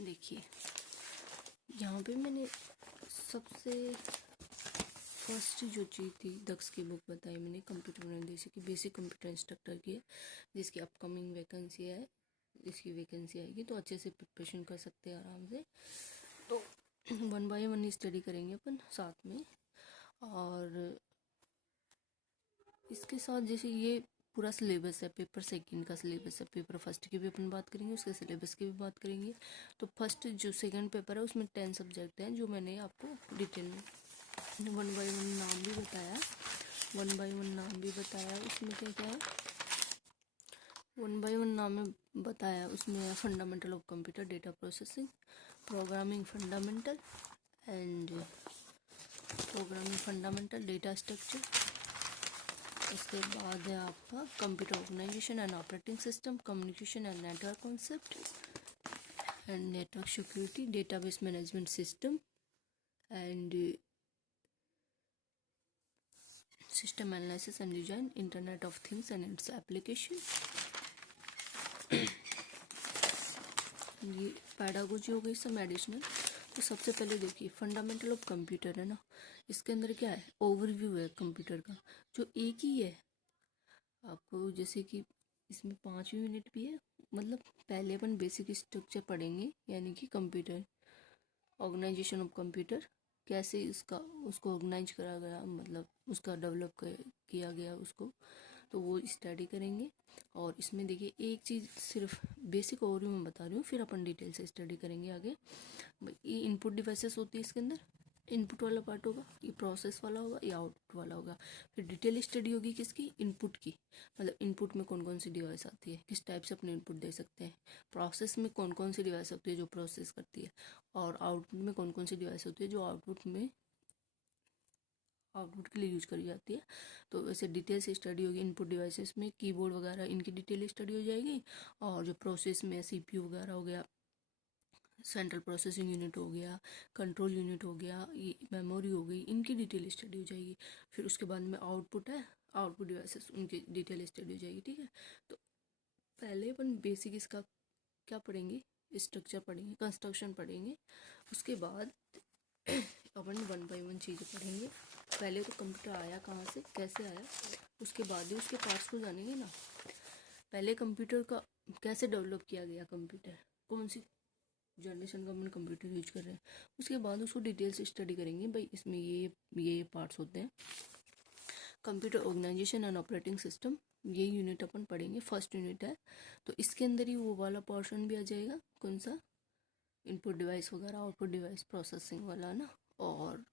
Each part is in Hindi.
देखिए यहाँ पे मैंने सबसे फर्स्ट जो चीज़ थी दक्ष की बुक बताई मैंने कंप्यूटर निर्देश की बेसिक कंप्यूटर इंस्ट्रक्टर की है, जिसकी अपकमिंग वैकेंसी है, इसकी वैकेंसी आएगी तो अच्छे से प्रिपरेशन कर सकते हैं आराम से। तो 1 बाय 1 स्टडी करेंगे अपन साथ में। और इसके साथ जैसे ये पूरा सिलेबस है, पेपर सेकंड का सिलेबस है, पेपर फर्स्ट की भी अपन बात करेंगे, उसके सिलेबस की भी बात करेंगे। तो फर्स्ट जो सेकंड पेपर है उसमें 10 सब्जेक्ट हैं, जो मैंने आपको डिटेल में 1 बाय 1 नाम भी बताया, 1 बाय 1 नाम भी बताया। उसमें क्या क्या है 1 बाय 1 नाम में बताया, उसमें fundamental of computer data processing, programming fundamental and programming fundamental data structure. उसके बाद है आपका computer organisation and operating system, communication and network concept and network security, database management system and system analysis and design, internet of things and its application. ये पैडागोजी हो गई सब एडिशनल। तो सबसे पहले देखिए फंडामेंटल ऑफ कंप्यूटर है ना, इसके अंदर क्या है ओवरव्यू है कंप्यूटर का, जो एक ही है आपको, जैसे कि इसमें 5 यूनिट भी है। मतलब पहले अपन बेसिक स्ट्रक्चर पढ़ेंगे, यानी कि कंप्यूटर ऑर्गेनाइजेशन ऑफ कंप्यूटर, कैसे इसका उसको ऑर्गेनाइज करा गया, मतलब उसका डेवलप किया गया उसको, तो वो स्टडी करेंगे। और इसमें देखिए एक चीज़ सिर्फ बेसिक ओवरव्यू में बता रही हूँ, फिर अपन डिटेल से स्टडी करेंगे आगे। ये इनपुट डिवाइसेस होती है इसके अंदर, इनपुट वाला पार्ट होगा, ये प्रोसेस वाला होगा, ये आउटपुट वाला होगा। फिर डिटेल स्टडी होगी किसकी, इनपुट की, मतलब इनपुट में कौन कौन सी डिवाइस आती है, किस टाइप से अपने इनपुट दे सकते हैं। प्रोसेस में कौन कौन सी डिवाइस होती है जो प्रोसेस करती है, और आउटपुट में कौन कौन सी डिवाइस होती है जो आउटपुट के लिए यूज करी जाती है। तो वैसे डिटेल से स्टडी होगी। इनपुट डिवाइसेस में कीबोर्ड वगैरह इनकी डिटेल स्टडी हो जाएगी, और जो प्रोसेस में सीपीयू वगैरह हो गया, सेंट्रल प्रोसेसिंग यूनिट हो गया, कंट्रोल यूनिट हो गया, ये मेमोरी हो गई, इनकी डिटेल स्टडी हो जाएगी। फिर उसके बाद में आउटपुट है, आउटपुट डिवाइसेस उनकी डिटेल स्टडी हो जाएगी। ठीक है, तो पहले अपन बेसिक इसका क्या पढ़ेंगे, स्ट्रक्चर पढ़ेंगे, कंस्ट्रक्शन पढ़ेंगे। उसके बाद अपन 1 बाय 1 चीज़ें पढ़ेंगे। पहले तो कंप्यूटर आया कहाँ से, कैसे आया, उसके बाद ही उसके पार्ट्स को जानेंगे ना। पहले कंप्यूटर का कैसे डेवलप किया गया, कंप्यूटर कौन सी जनरेशन का अपन कंप्यूटर यूज कर रहे हैं, उसके बाद उसको डिटेल से स्टडी करेंगे। भाई इसमें ये पार्ट्स होते हैं। Computer organisation and operating system, ये यूनिट अपन पढ़ेंगे, फर्स्ट यूनिट है। तो इसके अंदर ही वो वाला पोर्शन भी आ जाएगा, कौन सा, इनपुट डिवाइस वगैरह, आउटपुट डिवाइस प्रोसेसिंग वाला ना। और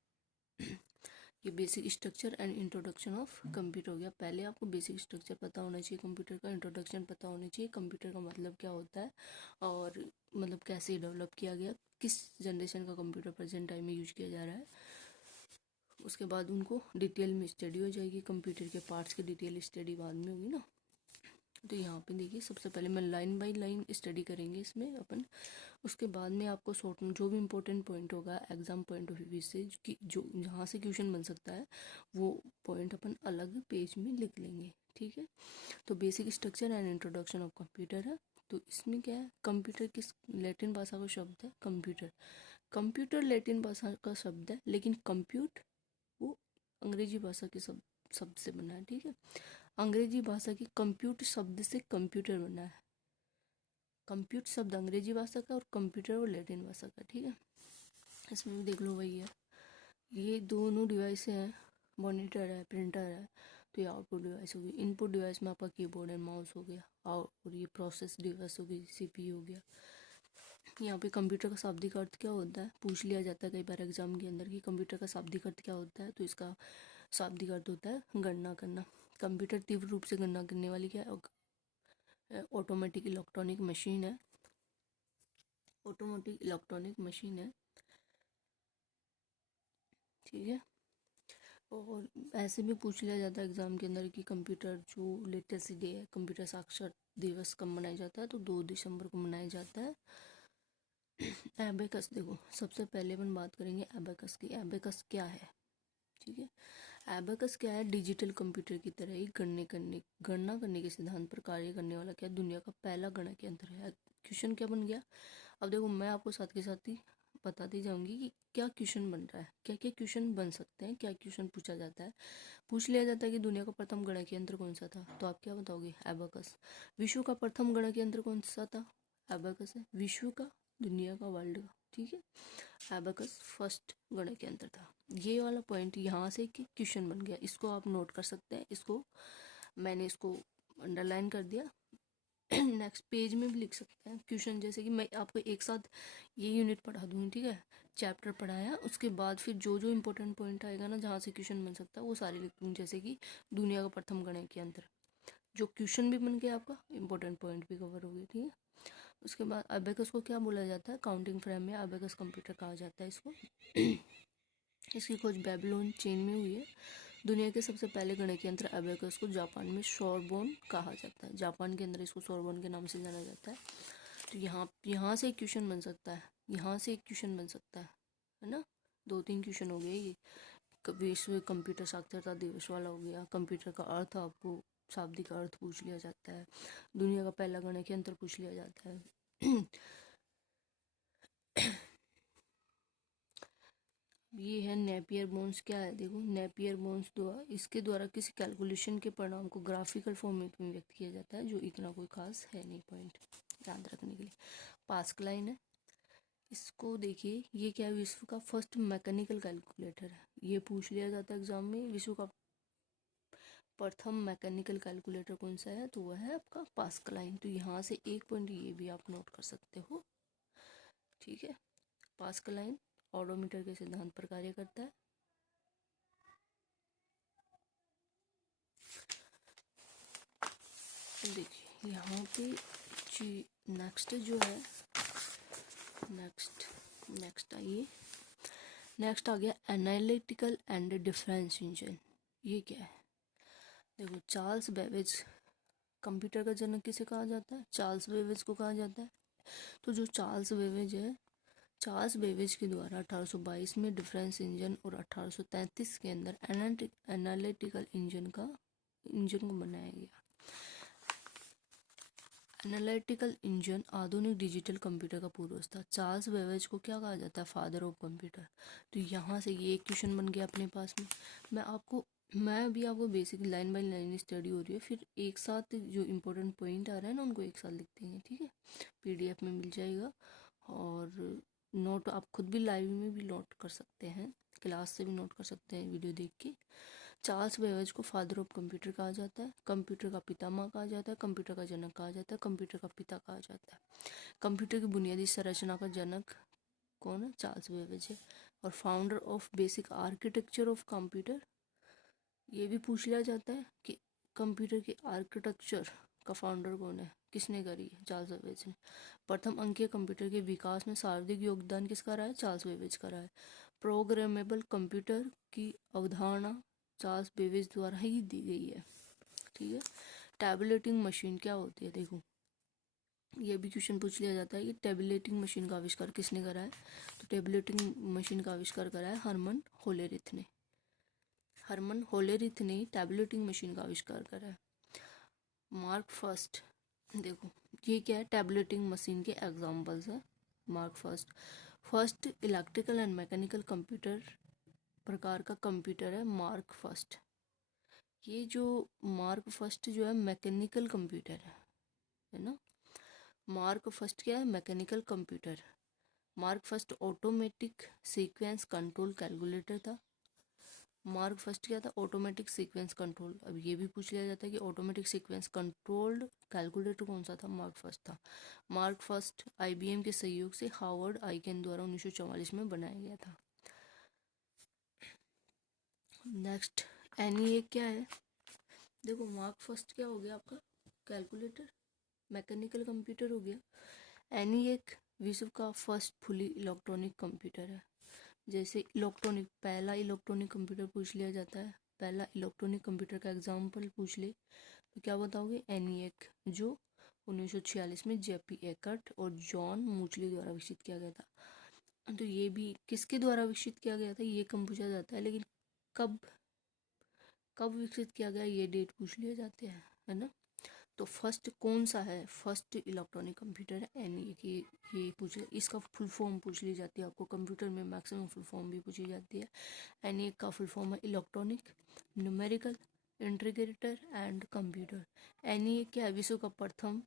ये basic structure and introduction of computer हो गया। पहले आपको बेसिक स्ट्रक्चर पता होना चाहिए कंप्यूटर का, इंट्रोडक्शन पता होना चाहिए कंप्यूटर का मतलब क्या होता है, और मतलब कैसे डेवलप किया गया, किस जनरेशन का कंप्यूटर प्रेजेंट टाइम में यूज किया जा रहा है। उसके बाद उनको डिटेल में स्टडी हो जाएगी, कंप्यूटर के पार्ट्स की डिटेल स्टडी बाद में होगी ना। तो यहाँ पे देखिए सबसे पहले मैं लाइन बाय लाइन स्टडी करेंगे इसमें अपन। उसके बाद में आपको शॉर्ट में जो भी इंपॉर्टेंट पॉइंट होगा एग्जाम पॉइंट ऑफ व्यू से, कि जो जहाँ से क्वेश्चन बन सकता है, वो पॉइंट अपन अलग पेज में लिख लेंगे। ठीक है, तो basic structure and introduction of computer है। तो इसमें क्या है, कंप्यूटर किस लैटिन भाषा का शब्द है, कंप्यूटर। कंप्यूटर लैटिन भाषा का शब्द है, लेकिन कंप्यूट वो अंग्रेजी भाषा के शब्द से बना है। ठीक है, अंग्रेजी भाषा की कंप्यूट शब्द से कंप्यूटर बना है। कंप्यूट शब्द अंग्रेजी भाषा का और कंप्यूटर वो लैटिन भाषा का। ठीक है, इसमें भी देख लो भैया, ये दोनों डिवाइस हैं, मॉनिटर है, प्रिंटर है। तो ये आउटपुट डिवाइस होगी। इनपुट डिवाइस में आपका कीबोर्ड एंड माउस हो गया, और ये प्रोसेस डिवाइस होगी, सीपीयू हो गया। यहाँ पे कंप्यूटर का शाब्दिक अर्थ क्या होता है, पूछ लिया जाता है कई बार एग्जाम के अंदर कि कंप्यूटर का शाब्दिक अर्थ क्या होता है। तो इसका शाब्दिक अर्थ होता है गणना करना। कंप्यूटर तीव्र रूप से गणना करने वाली क्या है, ऑटोमेटिक इलेक्ट्रॉनिक मशीन है, ऑटोमेटिक इलेक्ट्रॉनिक मशीन है। ठीक है, और ऐसे भी पूछ लिया जाता है एग्जाम के अंदर कि कंप्यूटर जो लेटेस्ट डे है, कंप्यूटर साक्षर दिवस कब मनाया जाता है, तो 2 दिसंबर को मनाया जाता है। एबेकस, देखो सबसे पहले अपन बात करेंगे एबेकस की। एबेकस क्या है, ठीक है, एबेकस क्या है, डिजिटल कंप्यूटर की तरह ही गणना करने के सिद्धांत पर कार्य करने वाला क्या दुनिया का पहला गणक यंत्र है। क्वेश्चन क्या बन गया, अब देखो मैं आपको साथ के साथ ही बताती जाऊंगी कि क्या क्वेश्चन बन रहा है, क्या क्या क्वेश्चन बन सकते हैं, क्या क्वेश्चन पूछा जाता है। पूछ लिया जाता है कि दुनिया का प्रथम गणक यंत्र कौन सा था, तो आप क्या बताओगे, एबाकस। विश्व का प्रथम गणक यंत्र कौन सा था, एबाकस है। विश्व का, दुनिया का, वर्ल्ड का, ठीक है, एबाकस फर्स्ट गणक यंत्र था। ये वाला पॉइंट यहाँ से कि क्वेश्चन बन गया, इसको आप नोट कर सकते हैं, इसको मैंने इसको अंडरलाइन कर दिया। नेक्स्ट पेज में भी लिख सकते हैं क्वेश्चन, जैसे कि मैं आपको एक साथ ये यूनिट पढ़ा दूँगी, ठीक है, चैप्टर पढ़ाया, उसके बाद फिर जो जो इंपॉर्टेंट पॉइंट आएगा ना जहाँ से क्वेश्चन बन सकता है वो सारे लिख दूँगी। जैसे कि दुनिया का प्रथम गणक यंत्र, जो क्वेश्चन भी बन गया आपका, इंपॉर्टेंट पॉइंट भी कवर हो गया, ठीक है। उसके बाद अबेकस को क्या बोला जाता है, काउंटिंग फ्रेम में अबेकस कंप्यूटर कहा जाता है इसको। इसकी खोज बेबीलोन चीन में हुई है। दुनिया के सबसे पहले गणक यंत्र अबेकस को जापान में सोरबोन कहा जाता है, जापान के अंदर इसको सोरबोन के नाम से जाना जाता है। तो यहाँ से एक क्वेश्चन बन सकता है, यहाँ से एक क्वेश्चन बन सकता है ना। 2-3 क्वेश्चन हो गए ये। विश्व कंप्यूटर साक्षरता दिवस वाला हो गया, कंप्यूटर का अर्थ आपको शाब्दिक अर्थ पूछ लिया जाता है, दुनिया का पहला गणक यंत्र पूछ लिया जाता है। ये है नेपियर बोन्स, क्या है देखो, नेपियर बोन्स द्वारा, इसके द्वारा किसी कैलकुलेशन के परिणाम को ग्राफिकल फॉर्मेट में व्यक्त किया जाता है, जो इतना कोई खास है नहीं, पॉइंट याद रखने के लिए। पास्कल लाइन है, इसको देखिए, ये क्या है, विश्व का फर्स्ट मैकेनिकल कैलकुलेटर है, ये पूछ लिया जाता है एग्जाम में। विश्व का प्रथम मैकेनिकल कैलकुलेटर कौन सा है, तो वह है आपका पास्कल लाइन। तो यहाँ से एक पॉइंट ये भी आप नोट कर सकते हो, ठीक है। पास्कल लाइन ऑडोमीटर के सिद्धांत पर कार्य करता है। देखिए यहाँ पे जी नेक्स्ट जो है, नेक्स्ट आइए, नेक्स्ट आ गया एनालिटिकल एंड डिफरेंस इंजन। ये क्या है, देखो चार्ल्स बेबेज, कंप्यूटर का जनक किसे कहा जाता है, चार्ल्स बेबेज को कहा जाता है। तो जो चार्ल्स बेबेज है, चार्ल्स बेबेज के द्वारा 1822 में डिफरेंस इंजन और 1833 के अंदर एनालिटिकल इंजन को बनाया गया। एनालिटिकल इंजन आधुनिक डिजिटल कंप्यूटर का पूर्वज था। चार्ल्स बेबेज को क्या कहा जाता है, फादर ऑफ कंप्यूटर। तो यहाँ से ये एक क्वेश्चन बन गया अपने पास में। मैं भी आपको basic line by line study हो रही है, फिर एक साथ जो इम्पोर्टेंट पॉइंट आ रहा है ना उनको एक साथ लिख देंगे, ठीक है। पीडीएफ में मिल जाएगा, और नोट आप खुद भी लाइव में भी नोट कर सकते हैं, क्लास से भी नोट कर सकते हैं वीडियो देख के। चार्ल्स बेबेज को फादर ऑफ कंप्यूटर कहा जाता है, कंप्यूटर का पितामह कहा जाता है, कंप्यूटर का जनक कहा जाता है, कंप्यूटर का पिता कहा जाता है। कंप्यूटर की बुनियादी संरचना का जनक कौन है, चार्ल्स बेबेज है। और founder of basic architecture of computer, ये भी पूछ लिया जाता है कि कंप्यूटर के आर्किटेक्चर का फाउंडर कौन है, किसने करी है, चार्ल्स बेबेज ने। प्रथम अंकीय कंप्यूटर के विकास में सर्वाधिक योगदान किसका रहा है, चार्ल्स बेबेज का रहा है। प्रोग्रामेबल कंप्यूटर की अवधारणा चार्ल्स बेबेज द्वारा ही दी गई है, ठीक है। टैबुलेटिंग मशीन क्या होती है, देखो ये भी क्वेश्चन पूछ लिया जाता है कि टैबुलेटिंग मशीन का आविष्कार किसने करा है। तो टैबुलेटिंग मशीन का आविष्कार करा है हरमन होलेरिथ ने। हरमन होलेरिथ ने टैबुलेटिंग मशीन का आविष्कार करा है। मार्क फर्स्ट, देखो ये क्या है, टैबुलेटिंग मशीन के एग्जांपल्स है। Mark first electrical and mechanical computer प्रकार का कंप्यूटर है मार्क फर्स्ट। ये जो मार्क फर्स्ट जो है मैकेनिकल कंप्यूटर है ना। मार्क फर्स्ट क्या है, mechanical computer. Mark first automatic sequence control calculator था। मार्क फर्स्ट क्या था, ऑटोमेटिक सीक्वेंस कंट्रोल। अब ये भी पूछ लिया जाता है कि ऑटोमेटिक सीक्वेंस कंट्रोल्ड कैलकुलेटर कौन सा था, मार्क फर्स्ट था। मार्क फर्स्ट आईबीएम के सहयोग से हार्वर्ड आइकेन द्वारा 1944 में बनाया गया था। नेक्स्ट एनईए क्या है, देखो मार्क फर्स्ट क्या हो गया आपका, कैलकुलेटर, मैकेनिकल कंप्यूटर हो गया। एनईए विश्व का फर्स्ट फुली इलेक्ट्रॉनिक कंप्यूटर है। जैसे इलेक्ट्रॉनिक, पहला इलेक्ट्रॉनिक कंप्यूटर पूछ लिया जाता है, पहला इलेक्ट्रॉनिक कंप्यूटर का एग्जाम्पल पूछ ले तो क्या बताओगे, एनईएक, जो 1946 में जेपी एकर्ट और जॉन मूचली द्वारा विकसित किया गया था। तो ये भी किसके द्वारा विकसित किया गया था, ये कम पूछा जाता है, लेकिन कब कब विकसित किया गया ये डेट पूछ लिए जाते हैं, है ना। तो फर्स्ट कौन सा है, फर्स्ट इलेक्ट्रॉनिक कंप्यूटर है एनई की, ये पूछ इसका फुल फॉर्म पूछ ली जाती है आपको, कंप्यूटर में मैक्सिमम फुल फॉर्म भी पूछी जाती है। एनई का फुल फॉर्म है electronic numerical integrator and computer. NE क्या है, विश्व का प्रथम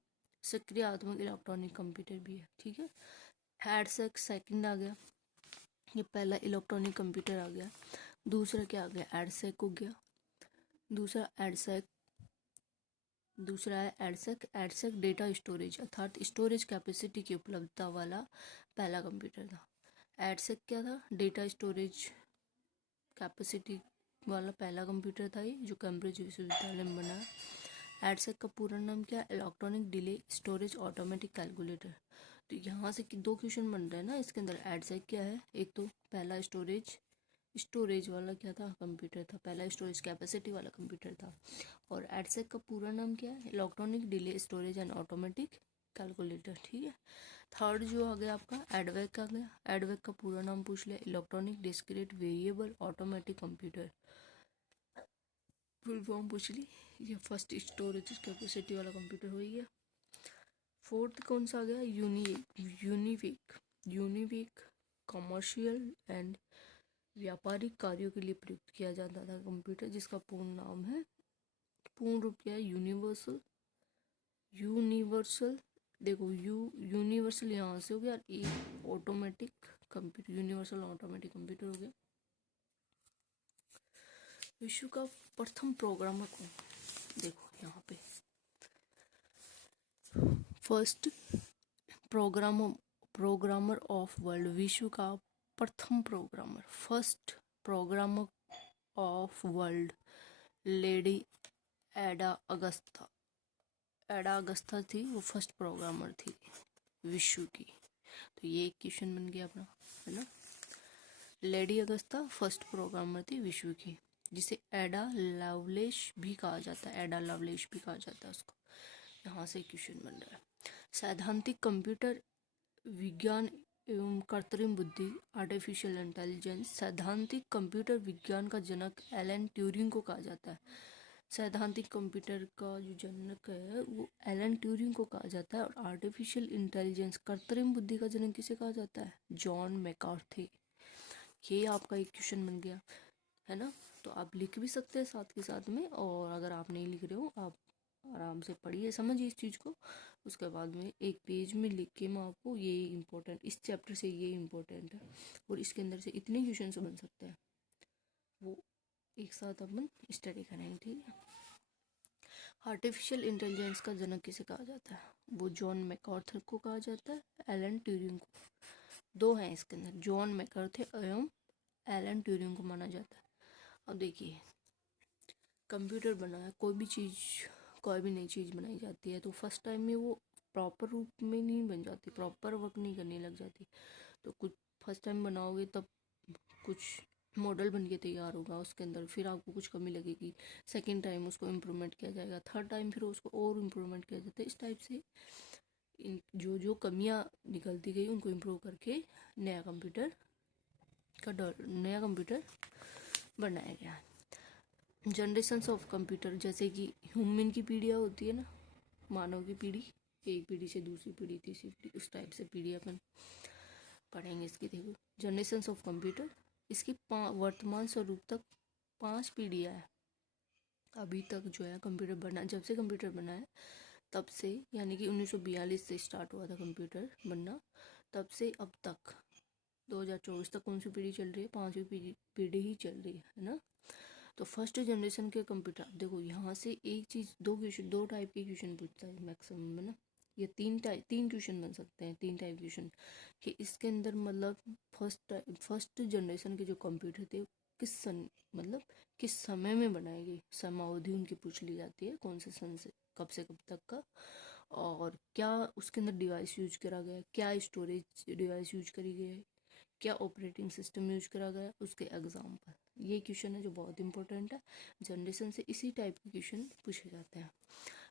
सक्रियात्मक इलेक्ट्रॉनिक कंप्यूटर भी है, ठीक है। एडसेक सेकंड आ गया, ये पहला इलेक्ट्रॉनिक कंप्यूटर आ गया। दूसरा क्या आ गया, एडसेक हो गया, दूसरा एडसेक, दूसरा है एडसेक। एडसेक डेटा स्टोरेज अर्थात स्टोरेज कैपेसिटी की उपलब्धता वाला पहला कंप्यूटर था। एडसेक क्या था, डेटा स्टोरेज कैपेसिटी वाला पहला कंप्यूटर था ये, जो कैम्ब्रिज विश्वविद्यालय में बना है। एडसेक का पूरा नाम क्या है, electronic delay storage automatic calculator. तो यहाँ से दो क्वेश्चन बन रहे हैं ना इसके अंदर। एडसेक क्या है, एक तो पहला स्टोरेज वाला क्या था कंप्यूटर था, पहला स्टोरेज कैपेसिटी वाला कंप्यूटर था। और एडसेक का पूरा नाम क्या है, electronic delay storage and automatic calculator, ठीक है। थर्ड जो आ गया आपका एडवेक आ गया। एडवेक का पूरा नाम पूछ लिया, electronic discrete variable automatic computer, full form पूछ ली। ये फर्स्ट स्टोरेज कैपेसिटी वाला कंप्यूटर हो गया। फोर्थ कौन सा आ गया, यूनिवीक कमर्शियल एंड व्यापारिक कार्यों के लिए प्रयुक्त किया जाता था कंप्यूटर, जिसका पूर्ण नाम है, पूर्ण रूप क्या है, यूनिवर्सल देखो यूनिवर्सल यहाँ से हो गया, और एक automatic computer, universal automatic computer हो गया। विश्व का प्रथम प्रोग्रामर कौन, देखो यहाँ पे फर्स्ट प्रोग्रामर ऑफ वर्ल्ड, विश्व का प्रथम programmer, first programmer of world, lady एडा अगस्ता। एडा अगस्ता थी वो, फर्स्ट प्रोग्रामर थी विश्व की। तो ये एक क्वेश्चन बन गया अपना, है ना। लेडी अगस्ता फर्स्ट प्रोग्रामर थी विश्व की, जिसे एडा लवलेश भी कहा जाता है, एडा लवलेश भी कहा जाता है उसको। यहाँ से क्वेश्चन बन रहा है। सैद्धांतिक कंप्यूटर विज्ञान एवं कृत्रिम बुद्धि आर्टिफिशियल इंटेलिजेंस, सैद्धांतिक कंप्यूटर विज्ञान का जनक एलन ट्यूरिंग को कहा जाता है। सैद्धांतिक कंप्यूटर का जो जनक है वो एलन ट्यूरिंग को कहा जाता है। और आर्टिफिशियल इंटेलिजेंस कृत्रिम बुद्धि का जनक किसे कहा जाता है, जॉन मैकार्थी। ये आपका एक क्वेश्चन बन गया, है ना। तो आप लिख भी सकते हैं साथ के साथ में, और अगर आप नहीं लिख रहे हो आप आराम से पढ़िए, समझिए इस चीज़ को। उसके बाद में एक पेज में लिख के मैं आपको ये इम्पोर्टेंट, इस चैप्टर से ये इम्पोर्टेंट है और इसके अंदर से इतने क्वेश्चन बन सकते हैं, वो एक साथ अपन स्टडी करेंगे, ठीक है। आर्टिफिशियल इंटेलिजेंस का जनक किसे कहा जाता है, वो जॉन मैकार्थर को कहा जाता है, एलन ट्यूरिंग को। दो हैं इसके अंदर, जॉन मैकार्थर एवं एलन ट्यूरिंग को माना जाता है। अब देखिए, कंप्यूटर बना है, कोई भी चीज़, कोई भी नई चीज़ बनाई जाती है तो फर्स्ट टाइम में वो प्रॉपर रूप में नहीं बन जाती, प्रॉपर वर्क नहीं करने लग जाती। तो कुछ फर्स्ट टाइम बनाओगे तब कुछ मॉडल बन के तैयार होगा उसके अंदर, फिर आपको कुछ कमी लगेगी, सेकंड टाइम उसको इम्प्रूवमेंट किया जाएगा, थर्ड टाइम फिर उसको और इम्प्रूवमेंट किया जाता है। इस टाइप से जो जो कमियां निकलती गई उनको इम्प्रूव करके नया कंप्यूटर बनाया गया है। जनरेशन्स ऑफ कंप्यूटर, जैसे कि ह्यूमन की पीढ़ियाँ होती है ना, मानव की पीढ़ी, एक पीढ़ी से दूसरी पीढ़ी, तीसरी पीढ़ी, उस टाइप से पीढ़ी अपन पढ़ेंगे इसकी। देखो जनरेशन्स ऑफ कंप्यूटर, इसकी वर्तमान स्वरूप तक 5 पीढ़ियाँ है। अभी तक जो है कंप्यूटर बना, जब से कंप्यूटर बना है तब से, यानी कि 1942 से स्टार्ट हुआ था कंप्यूटर बनना, तब से अब तक 2024 तक कौन सी पीढ़ी चल रही है, 5वीं पीढ़ी ही चल रही है ना। तो फर्स्ट जनरेशन के कंप्यूटर, देखो यहाँ से एक चीज़, दो टाइप के क्वेश्चन पूछता है मैक्सिमम, है ना। ये तीन क्वेश्चन बन सकते हैं, 3 टाइप क्वेश्चन कि इसके अंदर मतलब फर्स्ट जनरेशन के जो कंप्यूटर थे मतलब किस समय में बनाए गए, समयावधि उनकी पूछ ली जाती है, कौन से सन से कब तक का, और क्या उसके अंदर डिवाइस यूज करा गया, क्या स्टोरेज डिवाइस यूज करी गई है, क्या ऑपरेटिंग सिस्टम यूज करा गया, उसके एग्जाम्पल। ये क्वेश्चन है जो बहुत इंपॉर्टेंट है, जनरेशन से इसी टाइप के क्वेश्चन पूछे जाते हैं।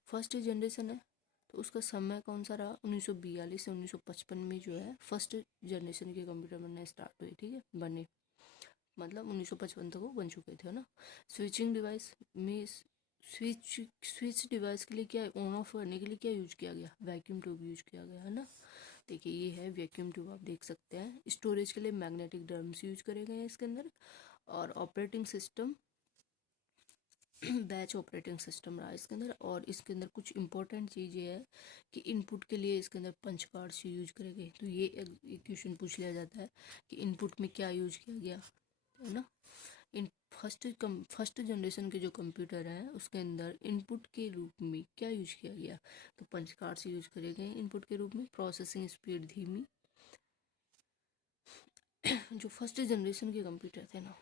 फर्स्ट जनरेशन है तो उसका समय कौन सा रहा, 1942 से 1955 में जो है फर्स्ट जनरेशन के कंप्यूटर बनना स्टार्ट हुए, ठीक है, मतलब 1955 तक वो बन चुके थे, है ना। स्विचिंग डिवाइस में स्विच स्विच डिवाइस के लिए क्या ऑन ऑफ करने के लिए क्या यूज किया गया, वैक्यूम ट्यूब यूज किया गया है ना। देखिए ये है वैक्यूम ट्यूब, आप देख सकते हैं। स्टोरेज के लिए मैग्नेटिक ड्रम्स यूज करे गए हैं इसके अंदर। और operating system batch operating system रहा इसके अंदर। और इसके अंदर कुछ इंपॉर्टेंट चीज़ ये है कि इनपुट के लिए इसके अंदर पंच कार्ड्स यूज करे गए। तो ये एक क्वेश्चन पूछ लिया जाता है कि इनपुट में क्या यूज किया गया, है ना। इन फर्स्ट जनरेशन के जो कंप्यूटर है उसके अंदर इनपुट के रूप में क्या यूज किया गया, तो पंच कार्ड्स यूज करे गए इनपुट के रूप में। प्रोसेसिंग स्पीड धीमी। जो फर्स्ट जनरेशन के कंप्यूटर थे ना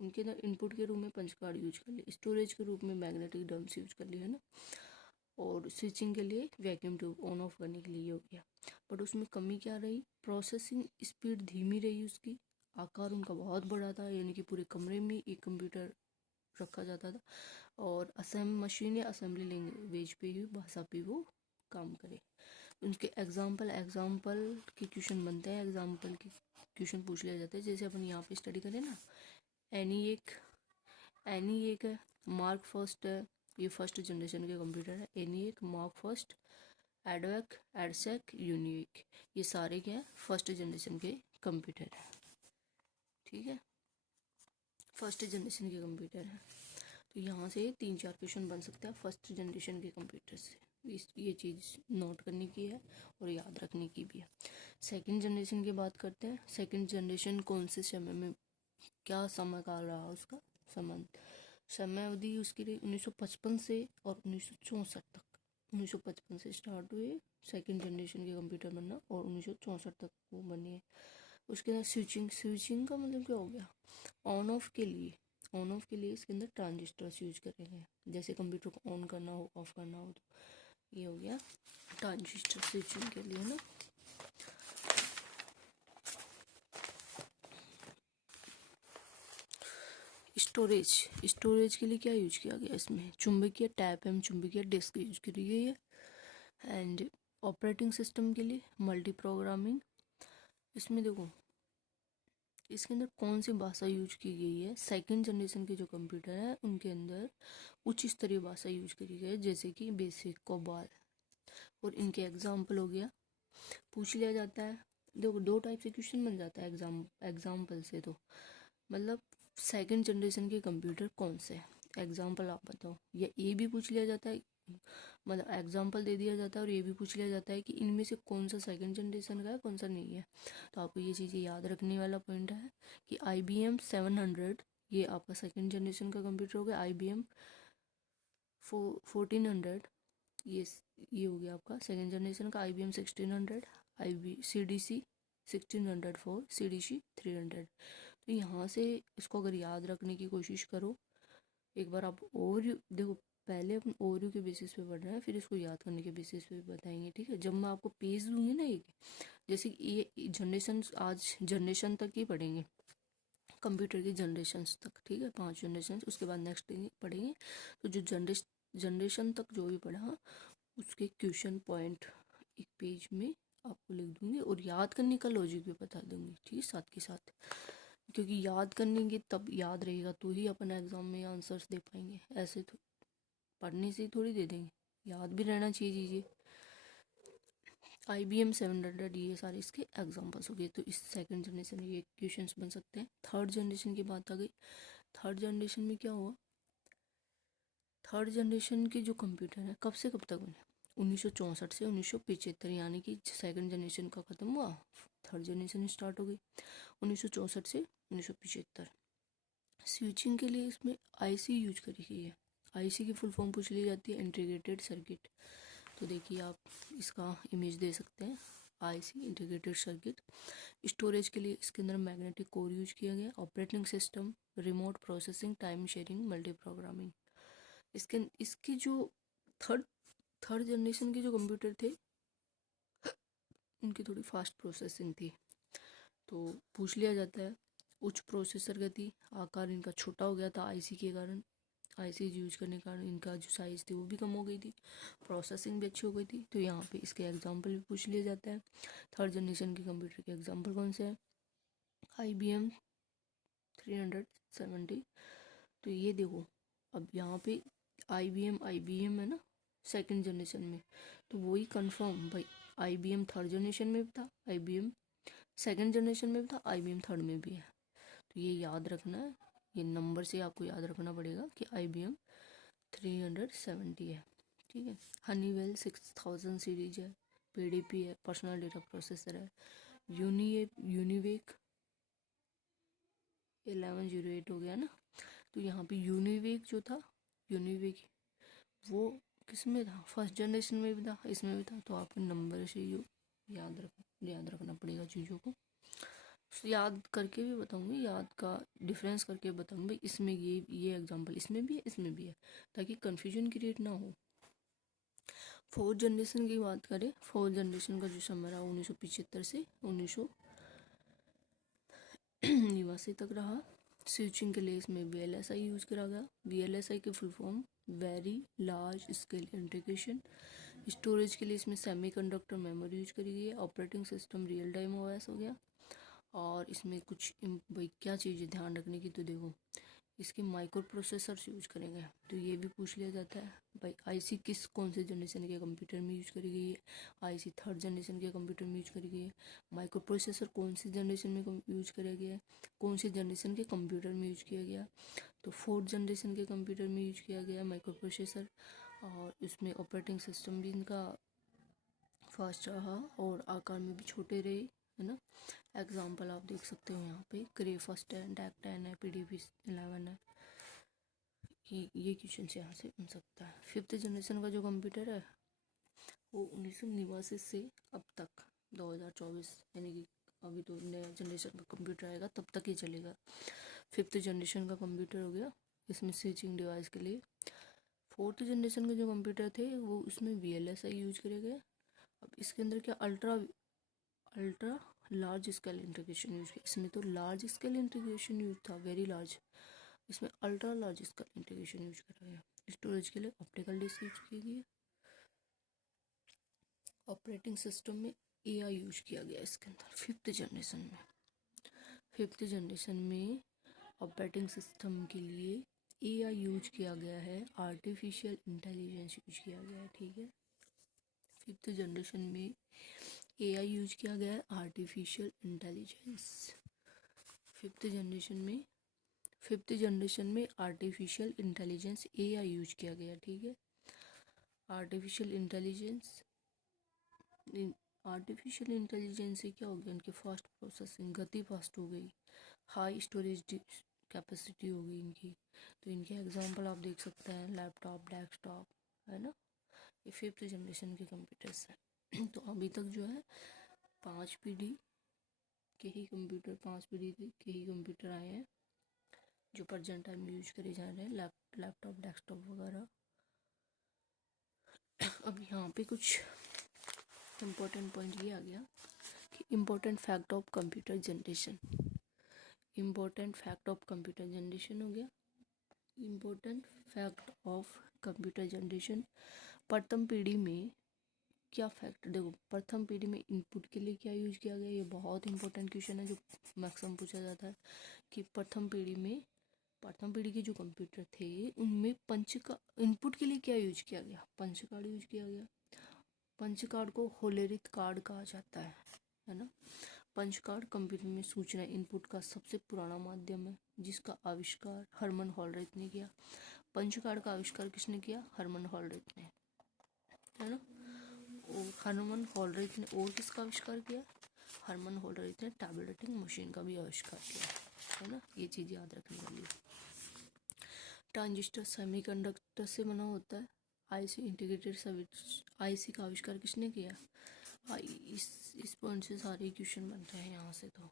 उनके अंदर इनपुट के रूप में पंच कार्ड यूज कर लिए, स्टोरेज के रूप में मैग्नेटिक ड्रम्स यूज कर लिए, है ना। और स्विचिंग के लिए वैक्यूम ट्यूब ऑन ऑफ करने के लिए हो गया। बट उसमें कमी क्या रही, प्रोसेसिंग स्पीड धीमी रही उसकी। आकार उनका बहुत बड़ा था, यानी कि पूरे कमरे में एक कंप्यूटर रखा जाता था। और मशीन या असेंबली लैंग्वेज पे ही, भाषा पे वो काम करे। उनके एग्जाम्पल के क्वेश्चन बनते हैं, एग्जाम्पल के क्वेश्चन पूछ लिया जाता है। जैसे अपन यहाँ पे स्टडी करें ना, एनी एक है, मार्क फर्स्ट है, ये फर्स्ट जनरेशन के कंप्यूटर है। एनी एक, मार्क फर्स्ट, एडवेक, एडसेक, यूनिक, ये सारे क्या है, फर्स्ट जनरेशन के कंप्यूटर है। ठीक है, फर्स्ट जनरेशन के कंप्यूटर है। तो यहाँ से 3-4 क्वेश्चन बन सकता है फर्स्ट जनरेशन के कंप्यूटर से। ये चीज़ नोट करने की है और याद रखने की भी है। सेकंड जनरेशन की बात करते हैं। सेकंड जनरेशन कौन से समय में, क्या समय काल रहा उसका, समय अवधि उसकी रही 1955 से और 1964 तक। 1955 से स्टार्ट हुए सेकंड जनरेशन के कंप्यूटर बनना और 1964 तक वो बने हैं। उसके बाद स्विचिंग का मतलब क्या हो गया, ऑन ऑफ के लिए इसके अंदर ट्रांजिस्टर्स यूज करेंगे। जैसे कंप्यूटर को ऑन करना हो, ऑफ करना हो, तो ये हो गया ट्रांजिस्टर स्विचिंग के लिए ना। स्टोरेज के लिए क्या यूज किया गया, इसमें चुंबकीय टैप एवं चुंबकीय डिस्क यूज करी गई है। एंड ऑपरेटिंग सिस्टम के लिए मल्टी प्रोग्रामिंग। इसमें देखो इसके अंदर कौन सी भाषा यूज की गई है, सेकंड जनरेशन के जो कंप्यूटर है उनके अंदर उच्च स्तरीय भाषा यूज करी गई है, जैसे कि बेसिक, कोबाल। और इनके एग्जाम्पल हो गया, पूछ लिया जाता है। देखो 2 टाइप से क्वेश्चन बन जाता है एग्जाम्पल से। तो मतलब सेकंड जनरेशन के कंप्यूटर कौन से है, एग्जाम्पल आप बताओ। या ये भी पूछ लिया जाता है, मतलब एग्जाम्पल दे दिया जाता है और ये भी पूछ लिया जाता है कि इनमें से कौन सा सेकंड जनरेशन का है, कौन सा नहीं है। तो आपको ये चीज़ें याद रखने वाला पॉइंट है कि IBM 700 ये आपका सेकंड जनरेशन का कंप्यूटर हो गया। IBM 1400 ये हो गया आपका सेकंड जनरेशन का। IBM 1600, CDC 1600 4, CDC 300। तो यहाँ से इसको अगर याद रखने की कोशिश करो एक बार आप, और देखो पहले अपन ओवरव्यू के बेसिस पे पढ़ रहे हैं, फिर इसको याद करने के बेसिस पे बताएंगे। ठीक है, जब मैं आपको पेज दूंगी ना, एक जैसे ये जनरेशन, आज जनरेशन तक ही पढ़ेंगे कंप्यूटर की जनरेशन्स तक। ठीक है, 5 जनरेशन, उसके बाद नेक्स्ट पढ़ेंगे। तो जो जनरेशन तक जो भी पढ़ा उसके क्वेश्चन पॉइंट एक पेज में आपको लिख दूंगी और याद करने का लॉजिक भी बता दूंगी। ठीक है, साथ के साथ, क्योंकि याद करेंगे तब याद रहेगा, तो ही अपन एग्जाम में आंसर्स दे पाएंगे। ऐसे तो पढ़ने से ही थोड़ी दे देंगे, याद भी रहना चाहिए चीज़ें। IBM 700 ये सारे इसके एग्जाम्पल्स हो गए। तो इस सेकंड जनरेशन में ये क्वेश्चंस बन सकते हैं। थर्ड जनरेशन की बात आ गई। थर्ड जनरेशन में क्या हुआ, थर्ड जनरेशन के जो कंप्यूटर है कब से कब तक बने, 1964 से 1975, यानी कि सेकंड जनरेशन का ख़त्म हुआ, थर्ड जनरेशन स्टार्ट हो गई 1964 से 1975। स्विचिंग के लिए इसमें IC यूज करी गई है। IC की फुल फॉर्म पूछ ली जाती है, इंटीग्रेटेड सर्किट। तो देखिए आप इसका इमेज दे सकते हैं, IC इंटीग्रेटेड सर्किट। स्टोरेज के लिए इसके अंदर मैग्नेटिक कोर यूज किया गया। Operating system, remote processing, time sharing, multi programming. इसकी जो थर्ड जनरेशन के जो कंप्यूटर थे उनकी थोड़ी फास्ट प्रोसेसिंग थी। तो पूछ लिया जाता है उच्च प्रोसेसर गति, आकार इनका छोटा हो गया था IC के कारण। IC यूज करने के कारण इनका जो साइज़ थी वो भी कम हो गई थी, प्रोसेसिंग भी अच्छी हो गई थी। तो यहाँ पे इसके एग्जांपल भी पूछ लिया जाता है। थर्ड जनरेशन के कंप्यूटर के एग्जांपल कौन से हैं, IBM 370। तो ये देखो अब यहाँ पे IBM है ना सेकंड जनरेशन में, तो वही कंफर्म भाई IBM थर्ड जनरेशन में भी था, IBM सेकंड जनरेशन में भी था, IBM थर्ड में भी है। तो ये याद रखना है, ये नंबर से आपको याद रखना पड़ेगा कि IBM 370 है, ठीक है। हनीवेल 6000 सीरीज है, PDP है, पर्सनल डेटा प्रोसेसर है। यूनिवेक 1108 हो गया ना। तो यहाँ पे यूनिवेक जो था, यूनिवेक वो किस में था, फर्स्ट जनरेशन में भी था, इसमें भी था। तो आपको नंबर से ही याद रखना पड़ेगा चीज़ों को। याद करके भी बताऊंगी, याद का डिफरेंस करके बताऊंगी, इसमें ये एग्जांपल इसमें भी है, इसमें भी है, ताकि कंफ्यूजन क्रिएट ना हो। फोर्थ जनरेशन की बात करें, फोर्थ जनरेशन का जो समय रहा 1975 से 1989 तक रहा। स्विचिंग के लिए इसमें VLSI यूज़ करा गया। VLSI के full form very large scale integration. Storage के लिए इसमें सेमीकंडक्टर मेमोरी यूज करी गई है। Operating system real time OS हो गया। और इसमें कुछ भाई क्या चीज़ें ध्यान रखने की, तो देखो इसके माइक्रो प्रोसेसर्स यूज करेंगे, तो ये भी पूछ लिया जाता है भाई IC कौन से जनरेशन के कंप्यूटर में यूज करी गई है। IC थर्ड जनरेशन के कंप्यूटर में यूज करी गई है। माइक्रो प्रोसेसर कौन सी जनरेशन में यूज किया गया है, कौन सी जनरेशन के कंप्यूटर में यूज किया गया, तो फोर्थ जनरेशन के कंप्यूटर में यूज किया गया माइक्रो प्रोसेसर। और इसमें ऑपरेटिंग सिस्टम भी इनका फास्ट रहा और आकार में भी छोटे रहे, है ना। एग्जाम्पल आप देख सकते हो यहाँ पे, क्रे फर्स्ट है, डैक 10 है, PDP 11 है। ये क्वेश्चन से यहाँ से बन सकता है। फिफ्थ जनरेशन का जो कंप्यूटर है वो 1989 से अब तक 2024, यानी कि अभी तो नया जनरेशन का कंप्यूटर आएगा तब तक ही चलेगा। फिफ्थ जनरेशन का कंप्यूटर हो गया, इसमें स्विचिंग डिवाइस के लिए। फोर्थ जनरेशन के जो कंप्यूटर थे वो उसमें VLSI यूज करे गए। अब इसके अंदर क्या ultra large scale integration use किया। इसमें तो लार्ज स्केल इंटीग्रेशन यूज था, वेरी लार्ज, इसमें ultra large scale integration use करा गया। स्टोरेज के लिए ऑप्टिकल डिस्क यूज की गई। ऑपरेटिंग सिस्टम में AI यूज किया गया इसके अंदर फिफ्थ जनरेशन में ऑपरेटिंग सिस्टम के लिए AI यूज किया गया है, आर्टिफिशियल इंटेलिजेंस यूज किया गया है, ठीक है। फिफ्थ जनरेशन में AI यूज किया गया है, आर्टिफिशियल इंटेलिजेंस। फिफ्थ जनरेशन में आर्टिफिशियल इंटेलिजेंस AI यूज किया गया, ठीक है। आर्टिफिशियल इंटेलिजेंस से क्या हो गया, इनकी फास्ट प्रोसेसिंग, गति फास्ट हो गई, हाई स्टोरेज कैपेसिटी हो गई इनकी। तो इनके एग्जांपल आप देख सकते हैं, लैपटॉप, डेस्कटॉप, है ना। ये फिफ्थ जनरेशन के कंप्यूटर्स हैं। तो अभी तक जो है 5 पीढ़ी के ही कंप्यूटर आए हैं जो प्रेजेंट टाइम में यूज करे जा रहे हैं, लैपटॉप, डेस्कटॉप वगैरह। अब यहाँ पे कुछ इम्पोर्टेंट पॉइंट ये आ गया कि important fact of computer generation. Important fact of computer generation हो गया। Important fact of computer generation, प्रथम पीढ़ी में क्या फैक्ट, देखो प्रथम पीढ़ी में इनपुट के लिए क्या यूज किया गया, ये बहुत इंपॉर्टेंट क्वेश्चन है जो मैक्सिमम पूछा जाता है कि प्रथम पीढ़ी के जो कंप्यूटर थे उनमें पंच का इनपुट के लिए क्या यूज किया गया, पंच कार्ड यूज किया गया। पंच कार्ड को होलेरिथ कार्ड कहा जाता है ना। पंच कार्ड कंप्यूटर में सूचना इनपुट का सबसे पुराना माध्यम है जिसका आविष्कार हरमन होलरेथ ने किया। पंच कार्ड का आविष्कार किसने किया, हरमन होलरेथ ने, है ना। और हरमन होलरेथ ने और किसका आविष्कार किया, हरमन होलरेथ ने टैबलेटिंग मशीन का भी आविष्कार किया, है ना। ये चीज़ याद रखने वाली है। ट्रांजिस्टर सेमीकंडक्टर से बना होता है। IC इंटीग्रेटेड सर्किट, IC का आविष्कार किसने किया, इस पॉइंट से सारे क्वेश्चन बनते हैं यहाँ से। तो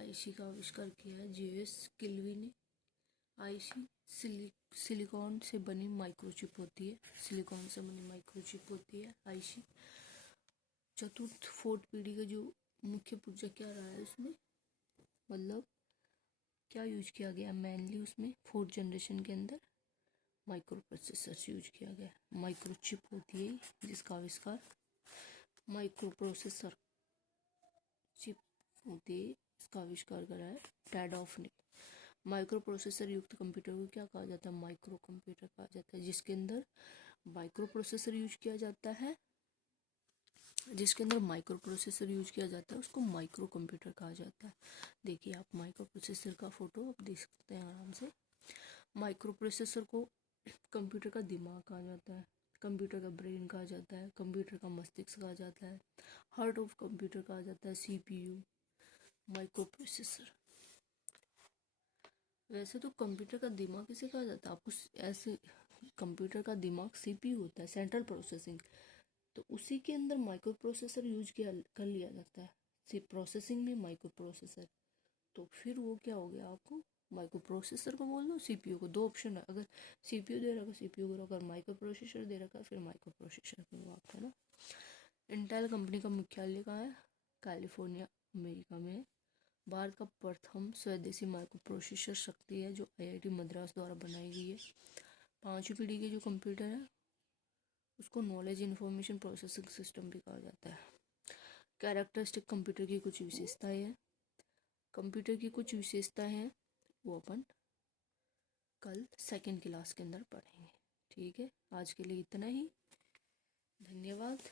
IC का आविष्कार किया है JS किल्वी ने। IC सिलिकॉन से बनी माइक्रोचिप होती है, IC। चतुर्थ फोर्थ पीढ़ी का जो मुख्य पुर्जा क्या रहा है उसमें, मतलब क्या यूज किया गया मेनली उसमें फोर्थ जनरेशन के अंदर, माइक्रो प्रोसेसर यूज किया गया। माइक्रोचिप होती है जिसका आविष्कार, माइक्रो प्रोसेसर चिप होती है इसका आविष्कार करा है टैडॉफ ने। माइक्रो प्रोसेसर युक्त कंप्यूटर को क्या कहा जाता है? माइक्रो कंप्यूटर कहा जाता है। जिसके अंदर माइक्रो प्रोसेसर यूज किया जाता है, जिसके अंदर माइक्रो प्रोसेसर यूज किया जाता है उसको माइक्रो कंप्यूटर कहा जाता है। देखिए आप माइक्रो प्रोसेसर का फोटो आप देख सकते हैं आराम से। माइक्रो प्रोसेसर को कंप्यूटर का दिमाग कहा जाता है, कंप्यूटर का ब्रेन कहा जाता है, कंप्यूटर का मस्तिष्क कहा जाता है, हार्ट ऑफ कंप्यूटर कहा जाता है सीपीयू। Micro processor. वैसे तो कंप्यूटर का दिमाग किसे कहा जाता है? आपको ऐसे, कंप्यूटर का दिमाग सीपीयू होता है, सेंट्रल प्रोसेसिंग, तो उसी के अंदर माइक्रो प्रोसेसर यूज किया कर लिया जाता है। प्रोसेसिंग में माइक्रो प्रोसेसर, तो फिर वो क्या हो गया? आपको माइक्रो प्रोसेसर को बोल दो, सीपीयू को। दो ऑप्शन है, अगर सीपीयू दे रखा सीपीयू करो, अगर माइक्रो प्रोसेसर दे रखा फिर माइक्रो प्रोसेसर करो आप, है ना। इंटेल कंपनी का मुख्यालय कहाँ है? कैलिफोर्निया, अमेरिका में। भारत का प्रथम स्वदेशी माइक्रो प्रोसेसर शक्ति है जो आईआईटी मद्रास द्वारा बनाई गई है। 5वीं पीढ़ी के जो कंप्यूटर है उसको नॉलेज इंफॉर्मेशन प्रोसेसिंग सिस्टम भी कहा जाता है। कैरेक्टरिस्टिक कंप्यूटर की कुछ विशेषताएं हैं, कंप्यूटर की कुछ विशेषताएं हैं वो अपन कल सेकंड क्लास के अंदर पढ़ेंगे। ठीक है, आज के लिए इतना ही। धन्यवाद।